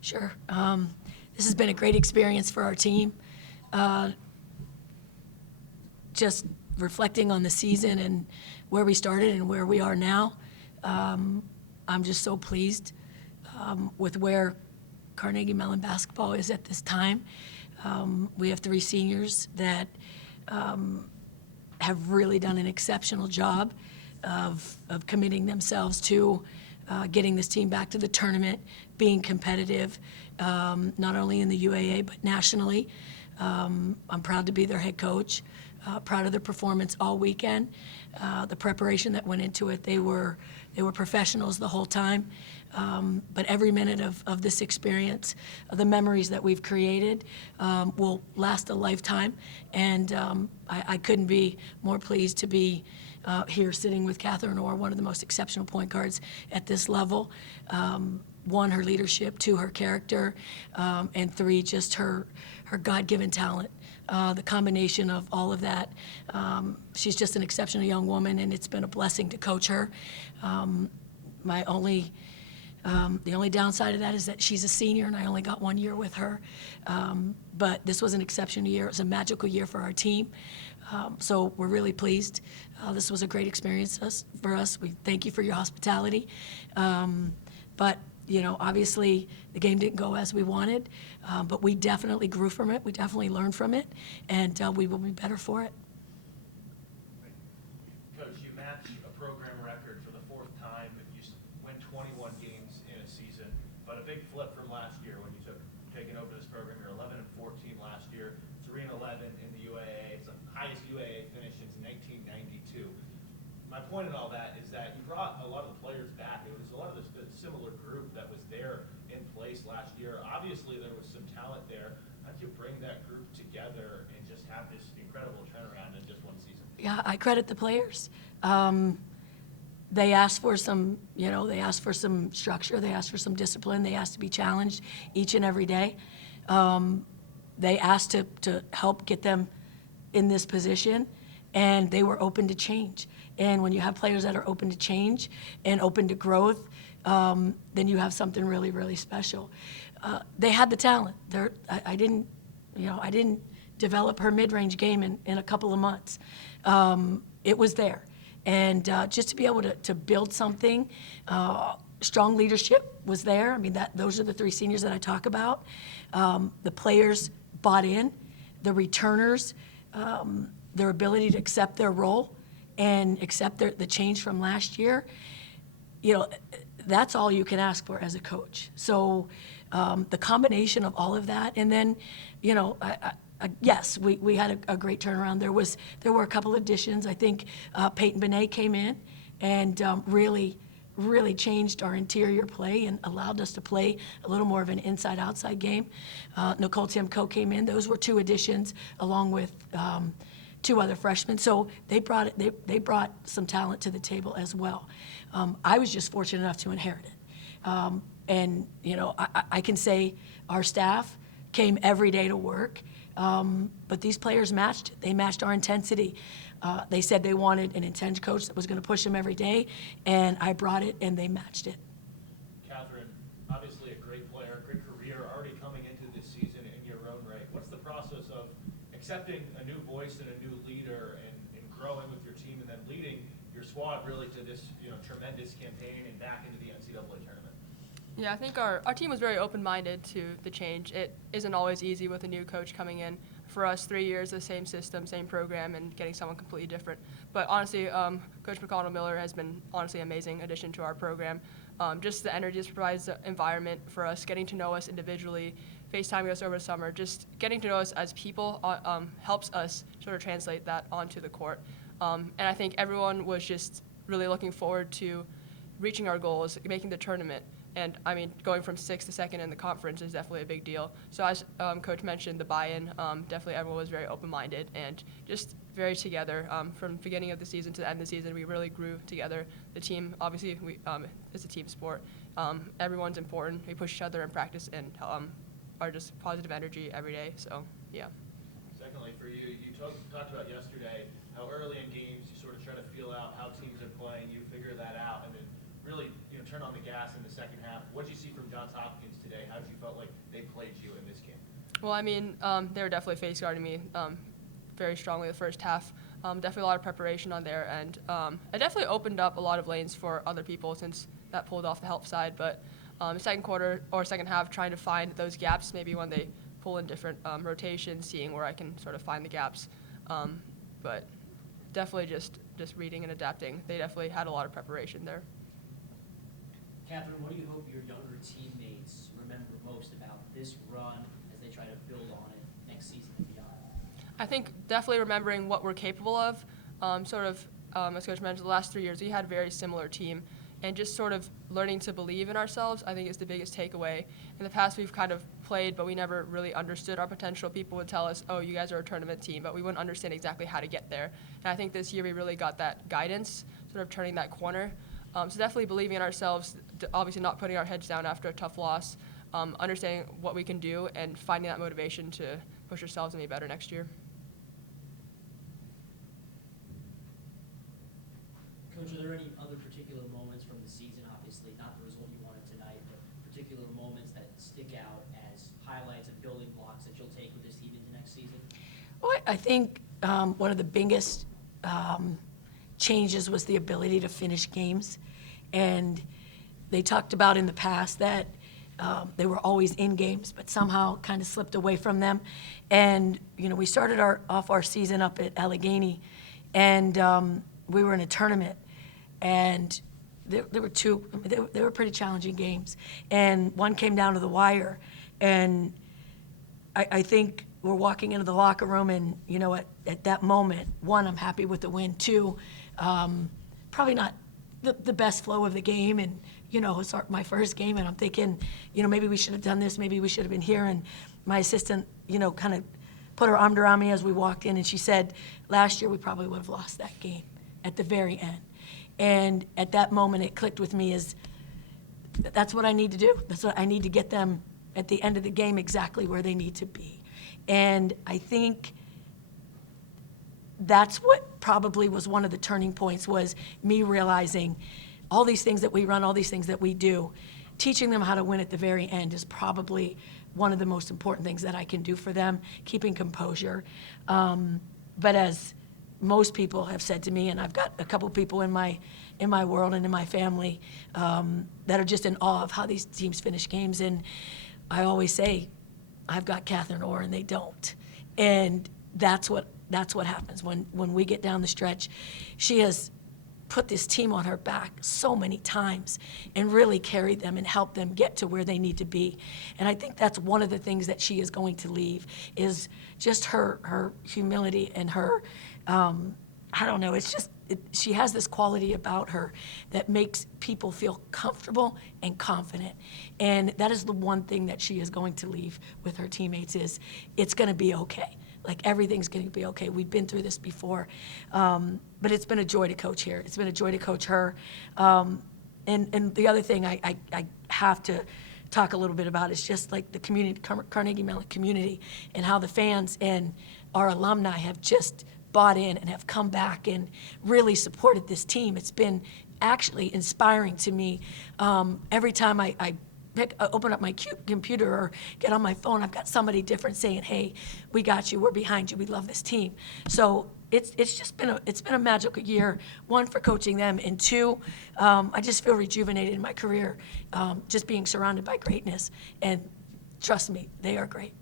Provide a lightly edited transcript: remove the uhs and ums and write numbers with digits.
Sure. This has been a great experience for our team. Just reflecting on the season and where we started and where we are now, I'm just so pleased with where Carnegie Mellon basketball is at this time. We have 3 seniors that have really done an exceptional job of committing themselves to getting this team back to the tournament, being competitive, not only in the UAA but nationally. I'm proud to be their head coach, proud of their performance all weekend, the preparation that went into it. They were professionals the whole time, but every minute of this experience, the memories that we've created will last a lifetime, and I couldn't be more pleased to be here sitting with Catherine Orr, one of the most exceptional point guards at this level. 1, her leadership, 2, her character, and 3, just her God-given talent. The combination of all of that, she's just an exceptional young woman, and it's been a blessing to coach her. The only downside of that is that she's a senior, and I only got 1 year with her. But this was an exceptional year. It was a magical year for our team. So we're really pleased. This was a great experience for us. We thank you for your hospitality. But obviously the game didn't go as we wanted, but we definitely grew from it. We definitely learned from it, and we will be better for it. Coach, you match a program record for the 4th time. You win 21 games in a season, but a big flip from last year when you taken over this program. You're 11-14 last year, 3-11 in the UAA. It's the highest UAA finish since 1992. My point in all that is that you brought a lot of the players back. It was a lot of the similar group that was there in place last year. Obviously, there was some talent there. How did you bring that group together and just have this incredible turnaround in just 1 season? Yeah, I credit the players. They asked for some, they asked for some structure. They asked for some discipline. They asked to be challenged each and every day. They asked to help get them in this position, and they were open to change. And when you have players that are open to change and open to growth, then you have something really, really special. They had the talent. I didn't develop her mid-range game in a couple of months. It was there. And just to be able to build something, strong leadership was there. I mean, those are the 3 seniors that I talk about. The players bought in, the returners, their ability to accept their role and accept the change from last year. That's all you can ask for as a coach. So the combination of all of that, and then, yes, we had a great turnaround. There were a couple of additions. I think Peyton Benet came in and really changed our interior play and allowed us to play a little more of an inside-outside game. Nicole Timko came in. Those were 2 additions along with 2 other freshmen. So they brought some talent to the table as well. I was just fortunate enough to inherit it. And I can say our staff came every day to work, but these players matched it. They matched our intensity. They said they wanted an intense coach that was going to push them every day, and I brought it, and they matched it. Catherine, obviously a great player, great career, already coming into this season in your own right. What's the process of accepting a new voice and a new leader and growing with your team and then leading your squad really to this tremendous campaign and back into the NCAA tournament? Yeah, I think our team was very open-minded to the change. It isn't always easy with a new coach coming in. For us, 3 years, the same system, same program, and getting someone completely different. But honestly, Coach McConnell-Miller has been honestly an amazing addition to our program. Just the energy provides the environment for us, getting to know us individually, FaceTiming us over the summer, just getting to know us as people helps us sort of translate that onto the court. And I think everyone was just really looking forward to reaching our goals, making the tournament. And, I mean, going from 6th to 2nd in the conference is definitely a big deal. So as Coach mentioned, the buy-in, definitely everyone was very open-minded and just very together. From the beginning of the season to the end of the season, we really grew together. The team, obviously, it's a team sport. Everyone's important. We push each other in practice and are just positive energy every day. So, yeah. Secondly, for you, you talked about yesterday how early in games you sort of try to feel out how teams are playing. You figure that out and then really turn on the gas in the second half. What did you see from Johns Hopkins today? How did you feel Well, I mean, they were definitely face guarding me very strongly the first half. Definitely a lot of preparation on their end. It definitely opened up a lot of lanes for other people since that pulled off the help side. But second quarter or second half, trying to find those gaps, maybe when they pull in different rotations, seeing where I can sort of find the gaps. But definitely just reading and adapting. They definitely had a lot of preparation there. Catherine, what do you hope your younger teammates remember most about this run as they try to build on it next season and beyond? I think definitely remembering what we're capable of. As Coach mentioned, the last 3 years we had a very similar team, and just sort of learning to believe in ourselves, I think, is the biggest takeaway. In the past, we've kind of played, but we never really understood our potential. People would tell us, oh, you guys are a tournament team, but we wouldn't understand exactly how to get there. And I think this year we really got that guidance, sort of turning that corner. So definitely believing in ourselves, obviously not putting our heads down after a tough loss, understanding what we can do, and finding that motivation to push ourselves and be better next year. Coach, are there any other particular moments from the season, obviously not the result you wanted tonight, but particular moments that stick out as highlights and building blocks that you'll take with this team into next season? Well, I think one of the biggest changes was the ability to finish games. And they talked about in the past that they were always in games, but somehow kind of slipped away from them. And, we started off our season up at Allegheny, and we were in a tournament. And there were two, they were pretty challenging games. And one came down to the wire. And I think we're walking into the locker room, and, at that moment, one, I'm happy with the win. Two, probably not the best flow of the game. And, it's my first game, and I'm thinking, maybe we should have done this, maybe we should have been here. And my assistant, kind of put her arm around me as we walked in, and she said, last year we probably would have lost that game at the very end. And at that moment, it clicked with me as that's what I need to do. That's what I need to get them at the end of the game exactly where they need to be. And I think that's what probably was one of the turning points, was me realizing all these things that we run, all these things that we do, teaching them how to win at the very end is probably one of the most important things that I can do for them, keeping composure. But as most people have said to me, and I've got a couple people in my world and in my family that are just in awe of how these teams finish games. And I always say, I've got Catherine Orr and they don't. And that's what happens when we get down the stretch. She has put this team on her back so many times and really carried them and helped them get to where they need to be. And I think that's one of the things that she is going to leave, is just her humility and her, I don't know, it's just, she has this quality about her that makes people feel comfortable and confident. And that is the one thing that she is going to leave with her teammates, is it's going to be okay. Like, everything's going to be okay. We've been through this before. But it's been a joy to coach here. It's been a joy to coach her. And the other thing I have to talk a little bit about is just like the community, Carnegie Mellon community, and how the fans and our alumni have just bought in and have come back and really supported this team. It's been actually inspiring to me. Every time I open up my computer or get on my phone, I've got somebody different saying, hey, we got you, we're behind you, we love this team. So it's just been a magical year, one, for coaching them, and two, I just feel rejuvenated in my career, just being surrounded by greatness. And trust me, they are great.